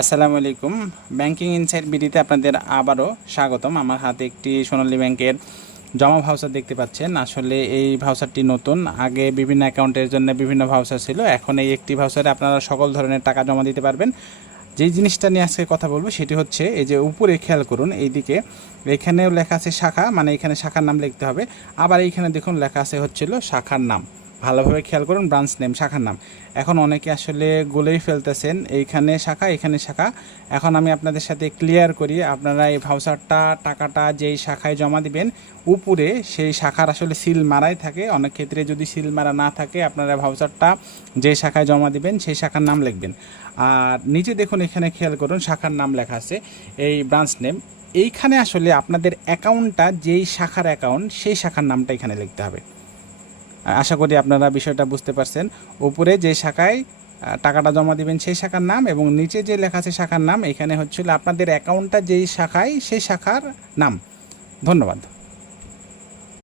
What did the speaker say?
আসসালামু আলাইকুম। Banking insight বিডিতে আপনাদের আবারও স্বাগতম। আমার হাতে একটি সোনালী ব্যাংকের জমা ভাউচার দেখতে পাচ্ছেন। আসলে এই ভাউচারটি নতুন, আগে বিভিন্ন অ্যাকাউন্টের জন্য বিভিন্ন ভাউচার ছিল। এখন এই একটি ভাউচারে আপনারা সকল ধরনের টাকা জমা দিতে পারবেন। যেই জিনিসটা নিয়ে আজকে কথা বলবো সেটি হচ্ছে এই যে উপরে খেয়াল করুন, এইদিকে এখানেও লেখা আছে শাখা, মানে এখানে শাখার নাম লিখতে হবে। আবার এইখানে দেখুন লেখা আছে হচ্ছিল শাখার নাম, ভালোভাবে খেয়াল করুন, ব্রাঞ্চ নেম, শাখার নাম। এখন অনেকে আসলে গলেই ফেলতেছেন, এইখানে শাখা এখানে শাখা। এখন আমি আপনাদের সাথে ক্লিয়ার করি, আপনারা এই ভাউচারটা টাকাটা যেই শাখায় জমা দিবেন উপরে সেই শাখার আসলে সিল মারাই থাকে। অনেক ক্ষেত্রে যদি সিল মারা না থাকে আপনারা ভাউচারটা যে শাখায় জমা দিবেন সেই শাখার নাম লিখবেন। আর নিচে দেখুন এখানে খেয়াল করুন শাখার নাম লেখা আছে, এই ব্রাঞ্চ নেম। এইখানে আসলে আপনাদের অ্যাকাউন্টটা যেই শাখার অ্যাকাউন্ট সেই শাখার নামটা এখানে লিখতে হবে। আশা করি আপনারা বিষয়টা বুঝতে পারছেন। উপরে যে শাখায় টাকাটা জমা দিবেন সেই শাখার নাম এবং নিচে যে লেখা আছে শাখার নাম, এখানে হচ্ছিল আপনাদের অ্যাকাউন্টটা যেই শাখায় সেই শাখার নাম। ধন্যবাদ।